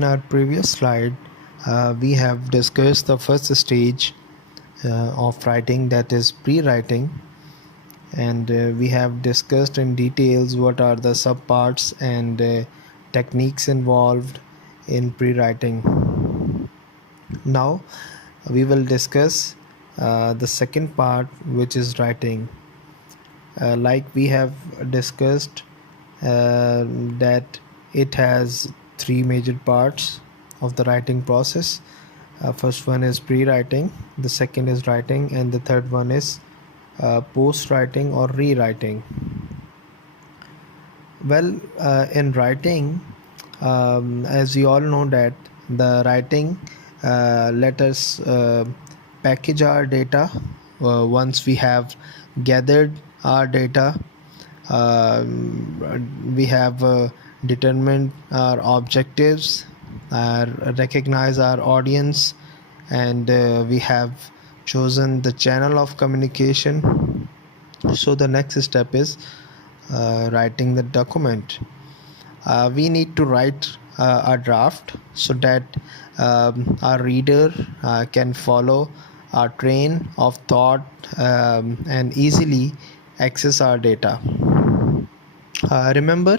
In our previous slide, we have discussed the first stage of writing, that is pre-writing, and we have discussed in details what are the subparts and techniques involved in pre-writing. Now we will discuss the second part, which is writing. Like we have discussed that it has three major parts of the writing process. First one is pre-writing, the second is writing, and the third one is post-writing or rewriting. Well, in writing, as we all know that the writing let us package our data. Once we have gathered our data, we have determined our objectives, recognize our audience, and we have chosen the channel of communication. So the next step is writing the document. We need to write a draft so that our reader can follow our train of thought and easily access our data. Remember,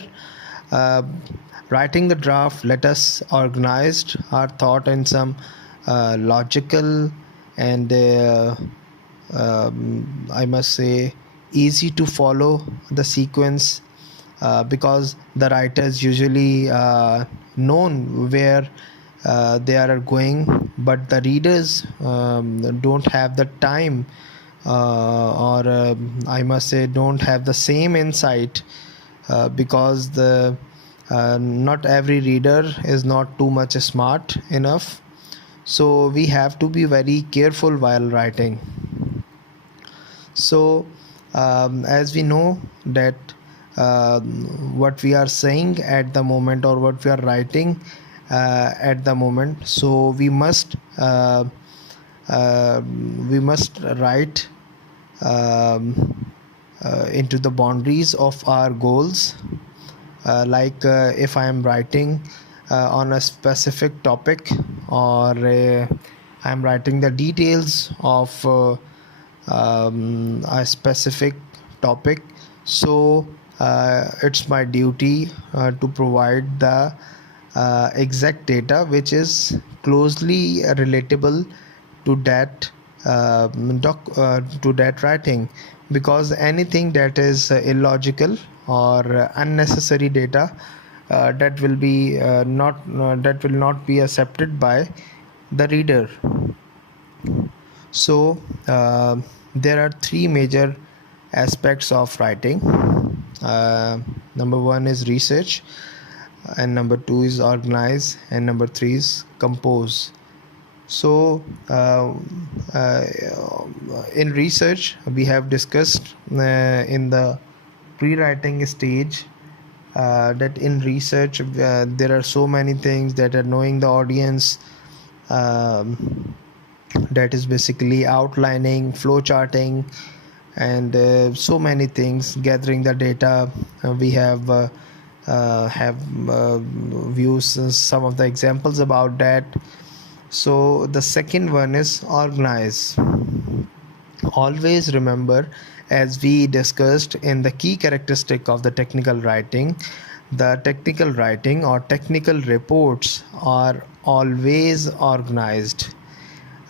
writing the draft let us organize our thought in some logical and I must say easy to follow the sequence, because the writers usually known where they are going, but the readers don't have the time or I must say don't have the same insight, because the not every reader is not too much smart enough. So we have to be very careful while writing. So as we know that what we are saying at the moment or what we are writing at the moment, so we must write into the boundaries of our goals. Like if I am writing on a specific topic, or I am writing the details of a specific topic, so it's my duty to provide the exact data which is closely relatable to that to that writing, because anything that is illogical or unnecessary data that will not be accepted by the reader. So there are three major aspects of writing. Number one is research, and number two is organize, and number three is compose. So in research, we have discussed in the pre-writing stage that in research there are so many things that are knowing the audience, that is basically outlining, flow charting, and so many things, gathering the data. We have views some of the examples about that. So the second one is organize. Always remember, as we discussed in the key characteristic of the technical writing, the technical writing or technical reports are always organized.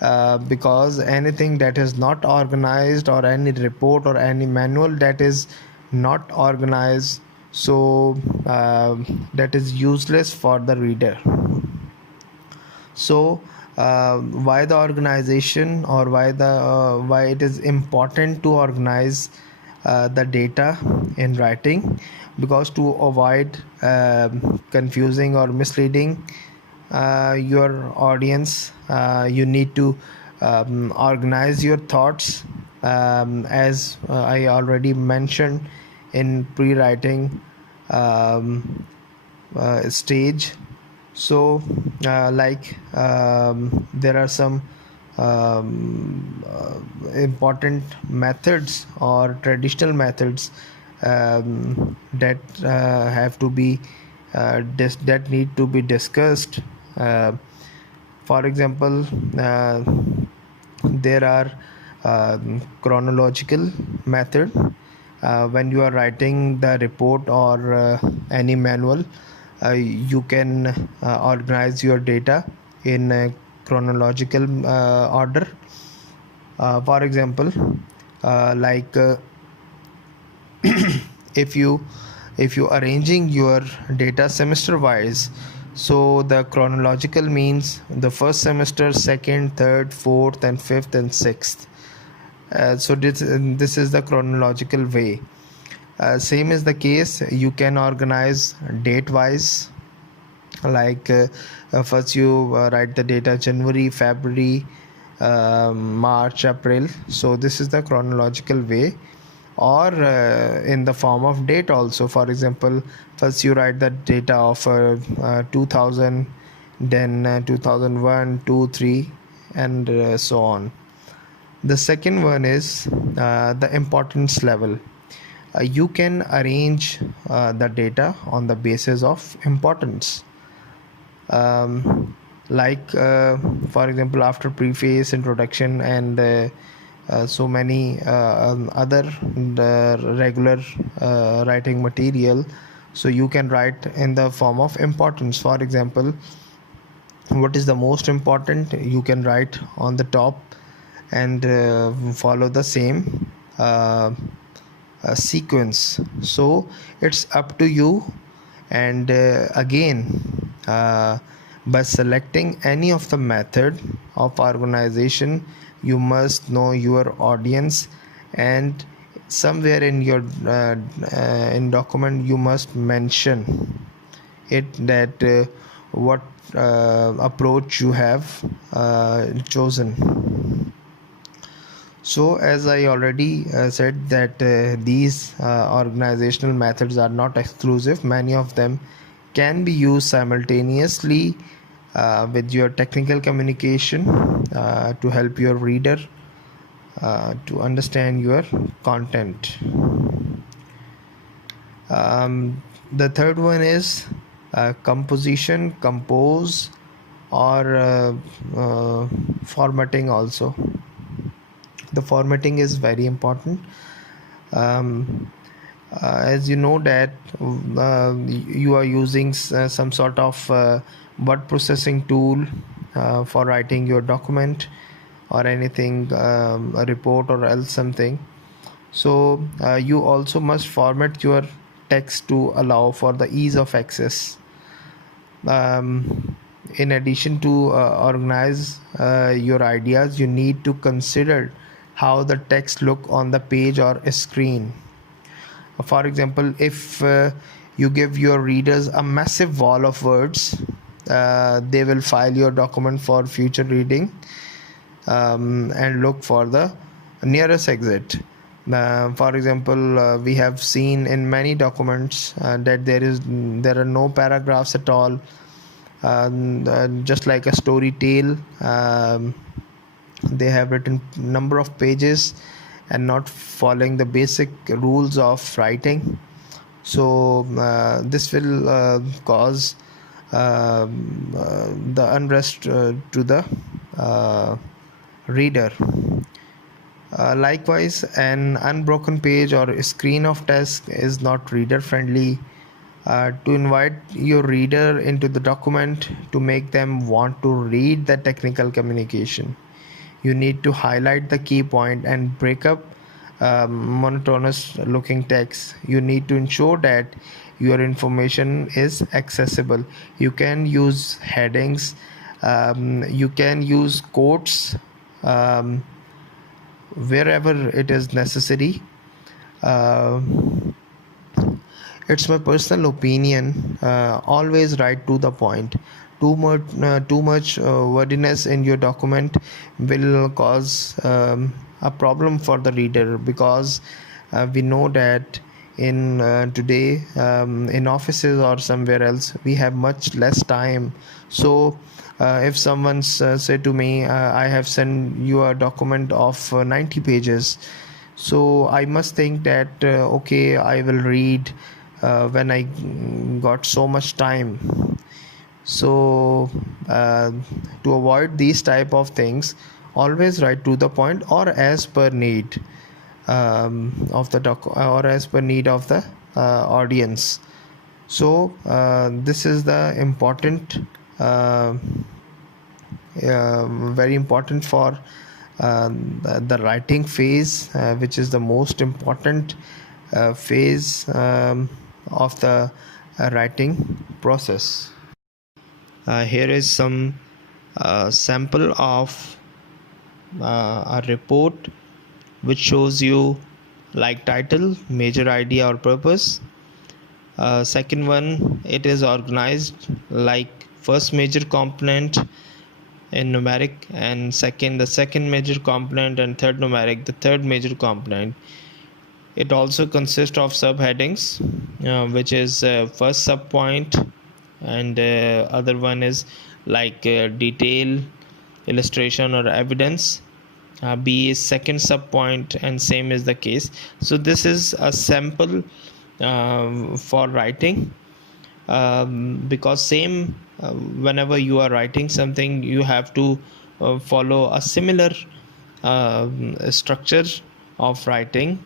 Because anything that is not organized, or any report or any manual that is not organized, so that is useless for the reader. So why the organization, or why it is important to organize the data in writing? Because to avoid confusing or misleading your audience, you need to organize your thoughts, as I already mentioned in pre-writing stage. So like there are some important methods or traditional methods that have to be that need to be discussed For example, there are chronological method. When you are writing the report or any manual, you can organize your data in a chronological order. For example, like if you arranging your data semester wise, so the chronological means the first semester, second, third, fourth, and fifth, and sixth. So this is the chronological way. Same is the case, you can organize date wise, like first you write the data January, February, March, April. So this is the chronological way. Or in the form of date also. For example, first you write the data of 2000, then 2001, 2, 3, and so on. The second one is the importance level. You can arrange the data on the basis of importance. Like for example, after preface, introduction, and so many other regular writing material, so you can write in the form of importance. For example, what is the most important, you can write on the top and follow the same sequence. So it's up to you. And again, by selecting any of the method of organization, you must know your audience, and somewhere in your in document you must mention it, that what approach you have chosen. So as I already said that these organizational methods are not exclusive. Many of them can be used simultaneously with your technical communication to help your reader to understand your content. The third one is composition, compose, or formatting also. The formatting is very important. As you know that you are using some sort of word processing tool for writing your document or anything, a report or else something. So you also must format your text to allow for the ease of access. In addition to organize your ideas, you need to consider how the text look on the page or a screen. For example, if you give your readers a massive wall of words, they will file your document for future reading and look for the nearest exit. For example, we have seen in many documents that there are no paragraphs at all, just like a story tale. They have written number of pages and not following the basic rules of writing. So this will cause the unrest to the reader. Likewise, an unbroken page or screen of text is not reader friendly. To invite your reader into the document, to make them want to read the technical communication, you need to highlight the key point and break up monotonous looking text. You need to ensure that your information is accessible. You can use headings, you can use quotes wherever it is necessary. It's my personal opinion, always write to the point. Too much wordiness in your document will cause a problem for the reader, because we know that in today, in offices or somewhere else, we have much less time. So if someone said to me, I have sent you a document of 90 pages, so I must think that okay, I will read when I got so much time. So to avoid these type of things, always write to the point or as per need of the or as per need of the audience. So this is the important very important for the writing phase, which is the most important phase of the writing process. Here is some sample of a report which shows you like title, major idea or purpose. Second one, it is organized like first major component in numeric, and second the second major component, and third numeric the third major component. It also consists of subheadings, which is first subpoint, and other one is like detail, illustration or evidence. B is second subpoint, and same is the case. So this is a sample for writing, because same whenever you are writing something, you have to follow a similar structure of writing,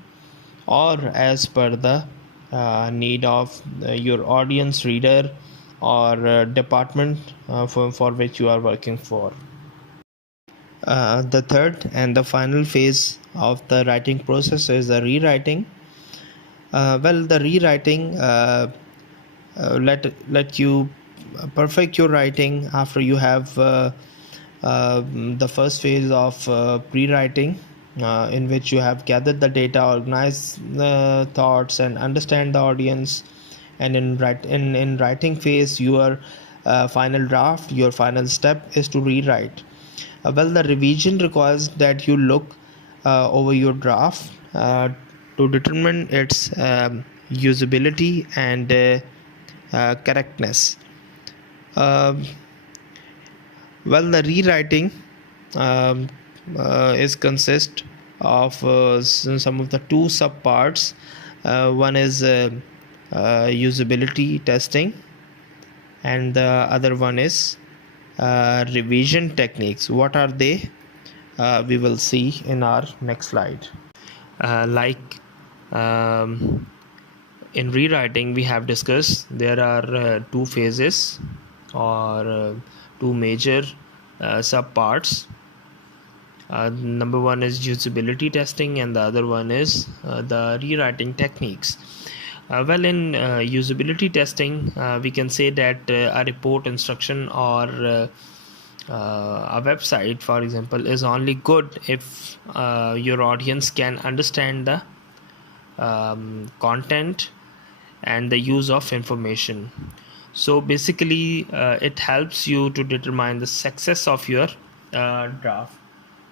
or as per the need of your audience, reader, or department for which you are working for. The third and the final phase of the writing process is the rewriting. The rewriting let you perfect your writing after you have the first phase of pre-writing, in which you have gathered the data, organized the thoughts, and understand the audience. And in writing phase, your final draft, your final step is to rewrite. The revision requires that you look over your draft to determine its usability and correctness. Um the rewriting um, is consist of some of the two subparts. One is usability testing, and the other one is revision techniques. What are they? We will see in our next slide. Like in rewriting, we have discussed there are two phases, or two major subparts. Number one is usability testing, and the other one is the rewriting techniques. In usability testing, we can say that a report, instruction, or a website, for example, is only good if your audience can understand the content and the use of information. So basically it helps you to determine the success of your draft.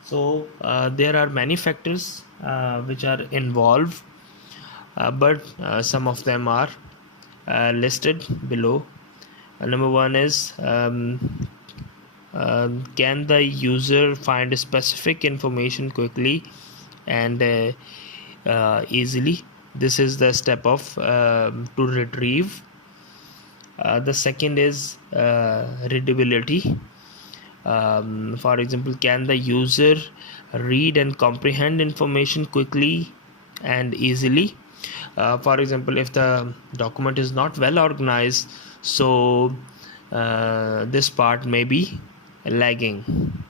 So there are many factors which are involved, but some of them are listed below. Number one is can the user find specific information quickly and easily? This is the step of to retrieve. The second is readability. For example, can the user read and comprehend information quickly and easily? For example, if the document is not well organized, so this part may be lagging.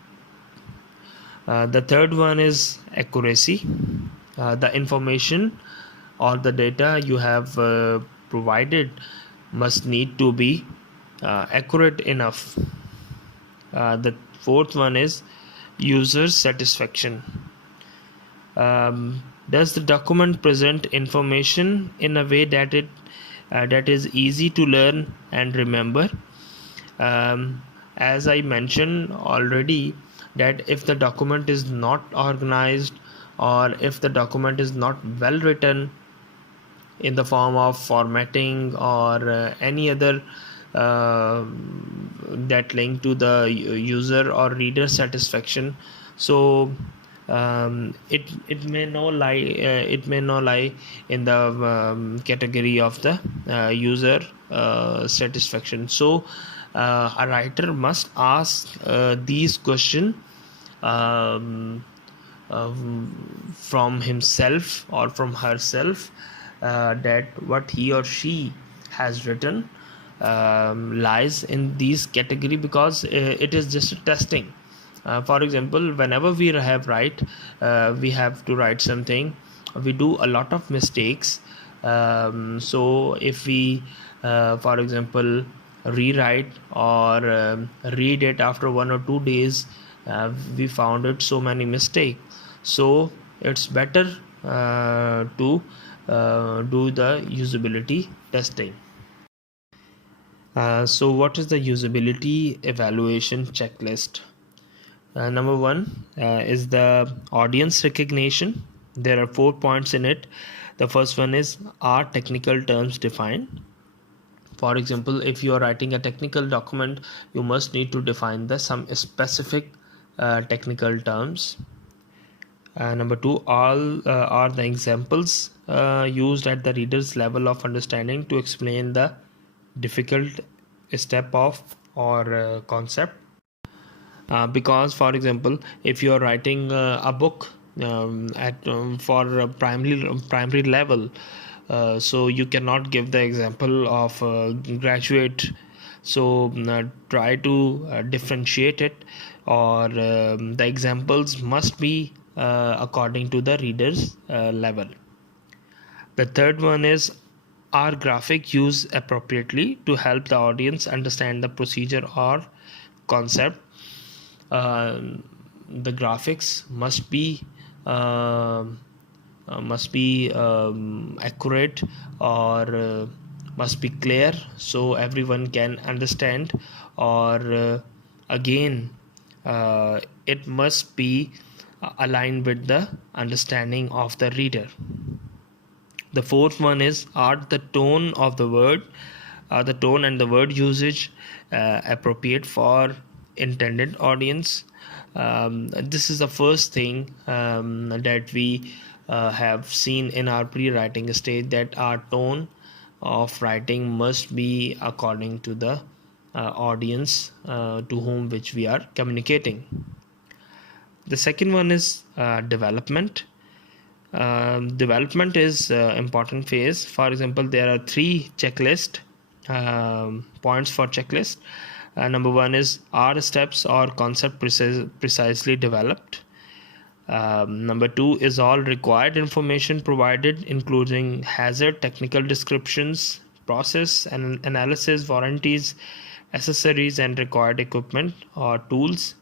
The third one is accuracy. The information or the data you have provided must need to be accurate enough. The fourth one is user satisfaction. Does the document present information in a way that that is easy to learn and remember? As I mentioned already, that if the document is not organized, or if the document is not well written in the form of formatting or any other that link to the user or reader satisfaction, so it may not lie in the category of the user satisfaction. So a writer must ask these questions um, from himself or from herself, that what he or she has written lies in these category, because it is just a testing. For example, whenever we have we have to write something, we do a lot of mistakes. So if we for example rewrite or read it after 1 or 2 days, we found it so many mistakes. So it's better to do the usability testing. So what is the usability evaluation checklist? Number one is the audience recognition. There are 4 points in it. The first one is, are technical terms defined? For example, if you are writing a technical document, you must need to define some specific technical terms. Number two, all are the examples used at the reader's level of understanding to explain the difficult step of or concept. Because for example, if you are writing a book at for primary level, so you cannot give the example of graduate. So try to differentiate it, or the examples must be according to the reader's level. The third one is, are graphic used appropriately to help the audience understand the procedure or concept? uh, the graphics uh, must be accurate, or must be clear, so everyone can understand, or again it must be aligned with the understanding of the reader. The fourth one is, are the tone of the word, the tone and the word usage appropriate for intended audience? This is the first thing that we have seen in our pre-writing stage, that our tone of writing must be according to the audience to whom which we are communicating. The second one is development. Development is important phase. For example, there are three checklist points for checklist. Number one is, are steps or concept precisely developed? Number two is, all required information provided, including hazard, technical descriptions, process and analysis, warranties, accessories, and required equipment or tools.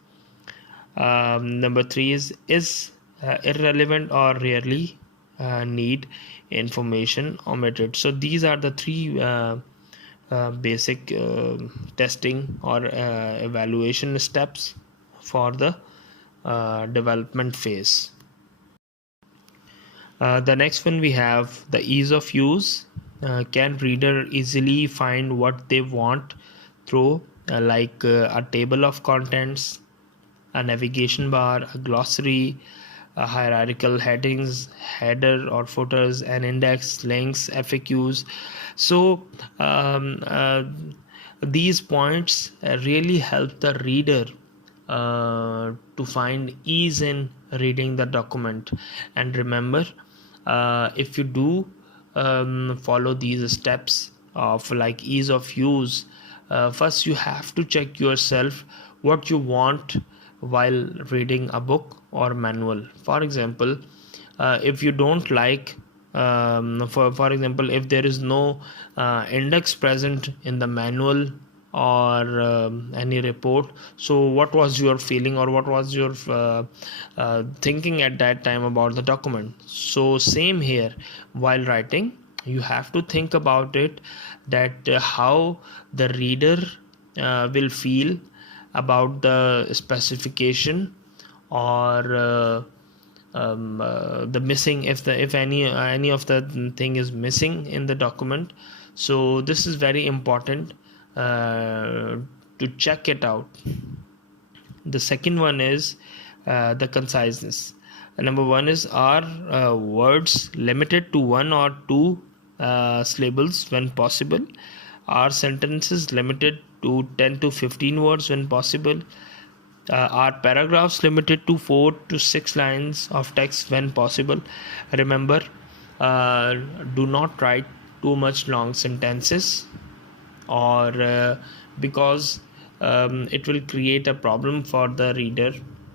Number three is irrelevant or rarely need information omitted. So these are the three basic testing or evaluation steps for the development phase. The next one, we have the ease of use. Can reader easily find what they want through like a table of contents, a navigation bar, a glossary, a hierarchical headings, header or footers, an index, links, FAQs? So these points really help the reader to find ease in reading the document. And remember, if you do follow these steps of like ease of use, first you have to check yourself what you want while reading a book or manual. For example, if you don't like for example, if there is no index present in the manual or any report, so what was your feeling, or what was your thinking at that time about the document? So same here, while writing you have to think about it, that how the reader will feel about the specification, or the missing, if any of the thing is missing in the document. So this is very important to check it out. The second one is the conciseness. Number one is, are words limited to one or two syllables when possible? Are sentences limited to 10 to 15 words when possible. Are paragraphs limited to 4 to 6 lines of text when possible? Remember, uh, do not write too much long sentences, or because it will create a problem for the reader,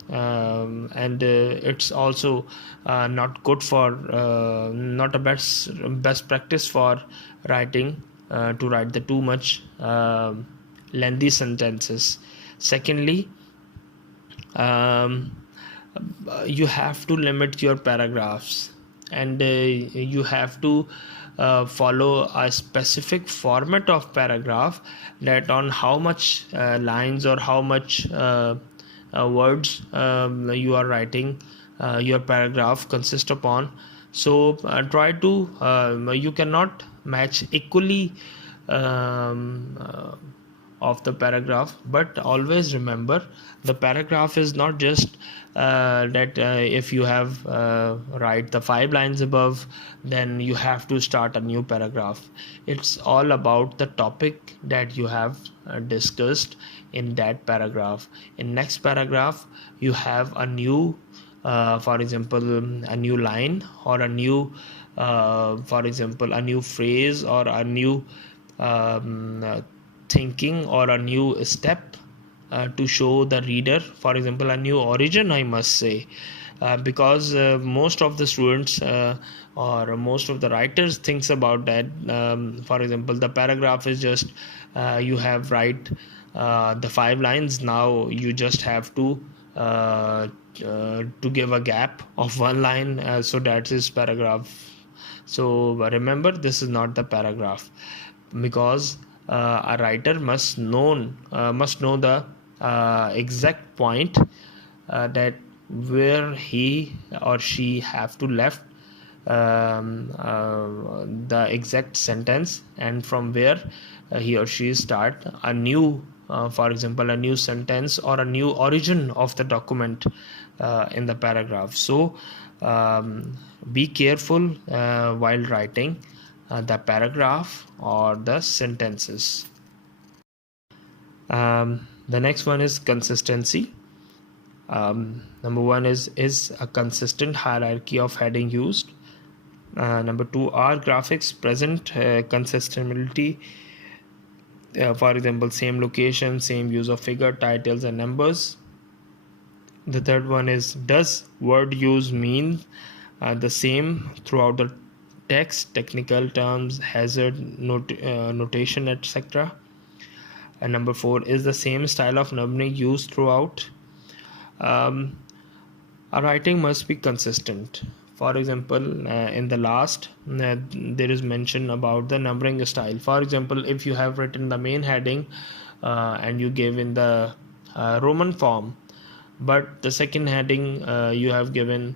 and it's also not good for not a best practice for writing, to write the too much lengthy sentences. Secondly, um, you have to limit your paragraphs, and you have to follow a specific format of paragraph, that on how much lines or how much words you are writing your paragraph consist upon. So try to you cannot match equally um, uh, of the paragraph, but always remember, the paragraph is not just that if you have write the 5 lines above, then you have to start a new paragraph. It's all about the topic that you have discussed in that paragraph. In next paragraph, you have a new for example, a new line, or a new for example, a new phrase, or a new thinking, or a new step to show the reader, for example, a new origin, I must say. Because most of the students or most of the writers thinks about that. For example, the paragraph is just you have write the 5 lines. Now you just have to give a gap of 1 line, so that is paragraph. So remember, this is not the paragraph, because a writer must know the exact point, that where he or she have to left the exact sentence, and from where he or she start a new for example, a new sentence or a new origin of the document in the paragraph. So be careful while writing the paragraph or the sentences. The next one is consistency. Number one is a consistent hierarchy of heading used. Number two, are graphics present consistently? For example, same location, same use of figure, titles, and numbers. The third one is, does word use mean the same throughout the text, technical terms, hazard notation, etc. And number four, is the same style of numbering used throughout? A writing must be consistent. For example, in the last there is mention about the numbering style. For example, if you have written the main heading and you give in the Roman form, but the second heading you have given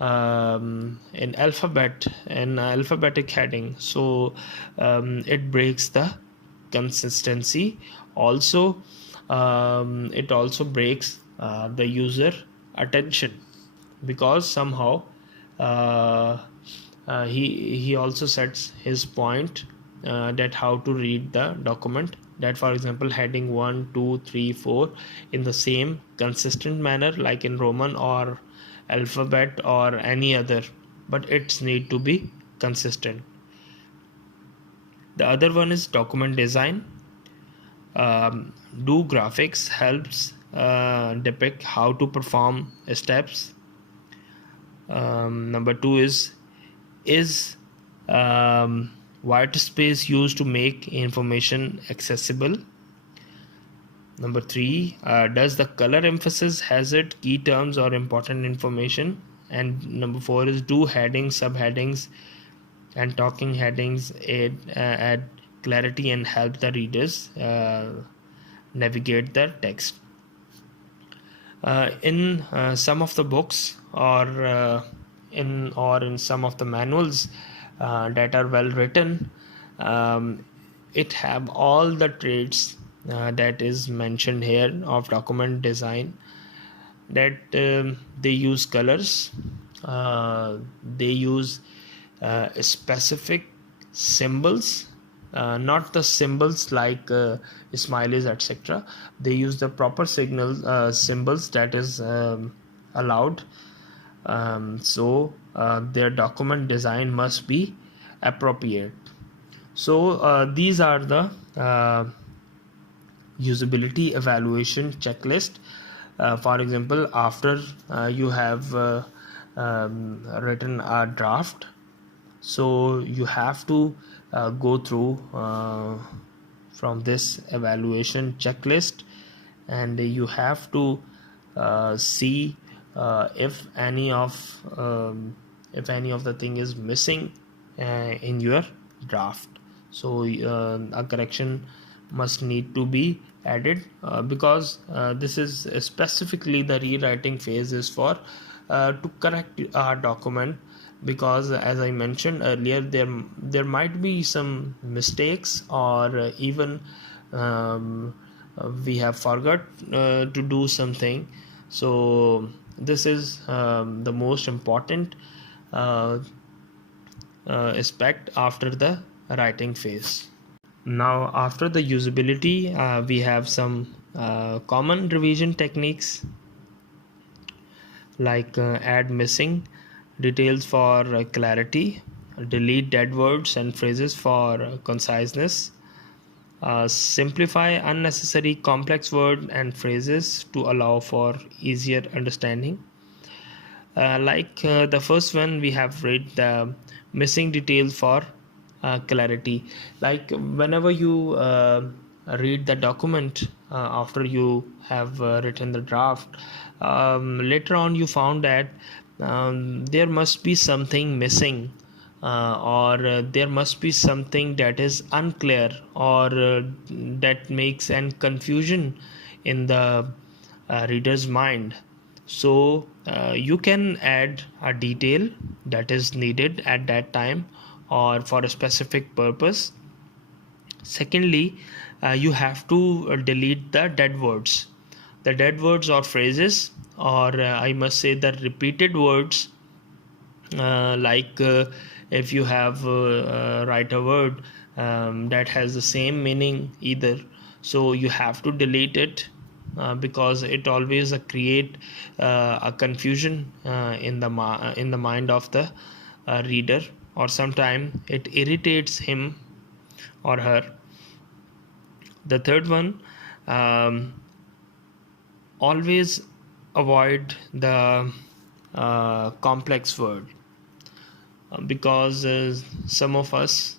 in alphabetic heading, so it breaks the consistency. Also it also breaks the user attention, because somehow he also sets his point that how to read the document, that for example, heading 1 2 3 4 in the same consistent manner like in Roman or alphabet or any other, but it's need to be consistent. The other one is document design. Do graphics helps depict how to perform steps? Number two is white space used to make information accessible? Number three, does the color emphasis hazard key terms or important information? And number four is, do headings, subheadings, and talking headings add clarity and help the readers navigate the text? In some of the books, or in some of the manuals that are well written, it have all the traits that is mentioned here of document design, that they use colors, they use specific symbols not the symbols like smileys, etc. They use the proper signal symbols that is allowed. So their document design must be appropriate. So these are the usability evaluation checklist. For example, after you have written a draft, so you have to go through from this evaluation checklist, and you have to see if any of the thing is missing in your draft. So a correction must need to be added, because this is specifically the rewriting phase is for to correct our document, because as I mentioned earlier, there might be some mistakes, or even we have forgot to do something. So this is the most important uh, aspect after the writing phase. Now after the usability, we have some common revision techniques, like add missing details for clarity, delete dead words and phrases for conciseness, simplify unnecessary complex words and phrases to allow for easier understanding. Like the first one, we have read the missing details for clarity. Like whenever you read the document after you have written the draft, later on you found that there must be something missing, or there must be something that is unclear, or that makes an confusion in the reader's mind. So you can add a detail that is needed at that time or for a specific purpose. Secondly, you have to delete the dead words or phrases, or I must say the repeated words, like if you have write a word that has the same meaning either, so you have to delete it, because it always create a confusion in the mind of the reader, or sometime it irritates him or her. The third one, um, always avoid the complex word, because some of us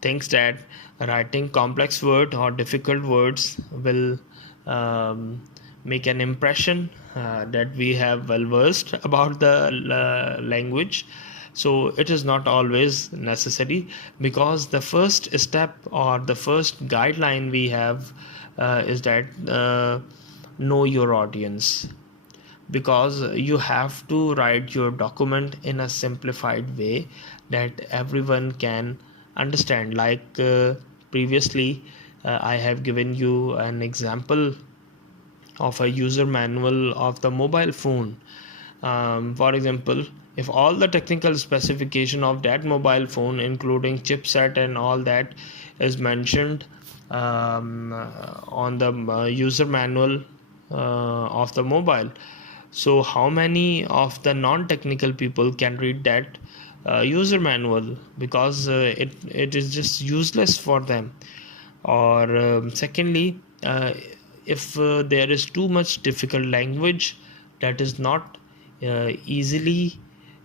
thinks that writing complex word or difficult words will make an impression that we have well versed about the language. So it is not always necessary, because the first step or the first guideline we have is that know your audience, because you have to write your document in a simplified way that everyone can understand. Like previously, I have given you an example of a user manual of the mobile phone. For example, if all the technical specification of that mobile phone, including chipset and all that, is mentioned on the user manual of the mobile, so how many of the non-technical people can read that user manual, because it is just useless for them. Or secondly, if there is too much difficult language that is not easily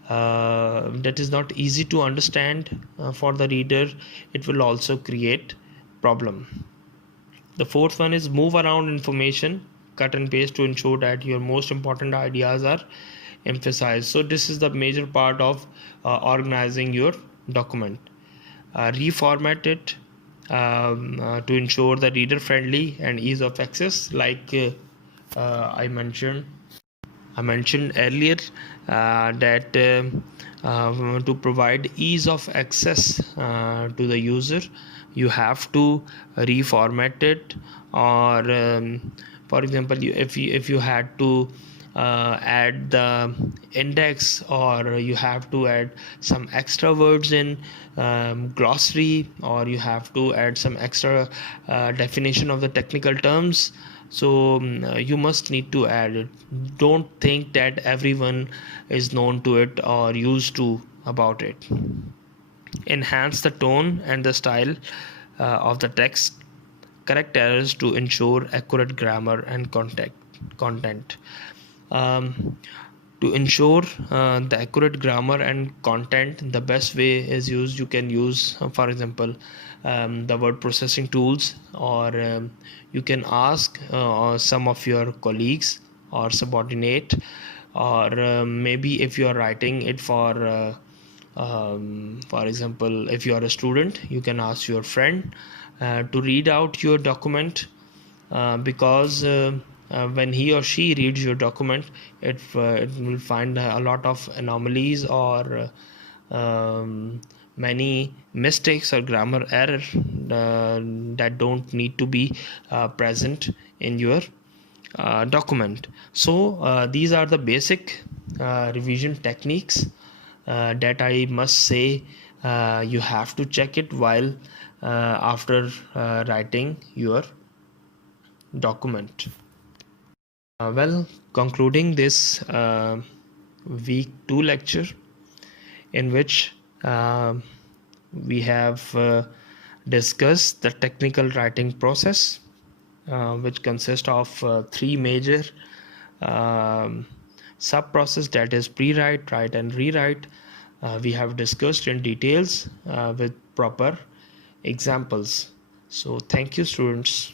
that is not easy to understand for the reader, it will also create problem. The fourth one is move around information, cut and paste to ensure that your most important ideas are emphasized. So this is the major part of organizing your document. Reformat it to ensure the reader friendly and ease of access, like I mentioned earlier that to provide ease of access to the user, you have to reformat it. Or for example, if you had to add the index, or you have to add some extra words in glossary, or you have to add some extra definition of the technical terms. So you must need to add it. Don't think that everyone is known to it or used to about it. Enhance the tone and the style of the text. Correct errors to ensure accurate grammar and content. Um, to ensure the accurate grammar and content, the best way is you can use, for example, the word processing tools, or you can ask some of your colleagues or subordinate, or maybe if you are writing it for example, if you are a student, you can ask your friend to read out your document, because when he or she reads your document, it will find a lot of anomalies, or many mistakes or grammar error that don't need to be present in your document. So these are the basic revision techniques that I must say you have to check it while after writing your document. Concluding this week 2 lecture, in which we have discussed the technical writing process, which consists of three major sub process, that is pre-write, write and rewrite. We have discussed in details with proper examples. So thank you, students.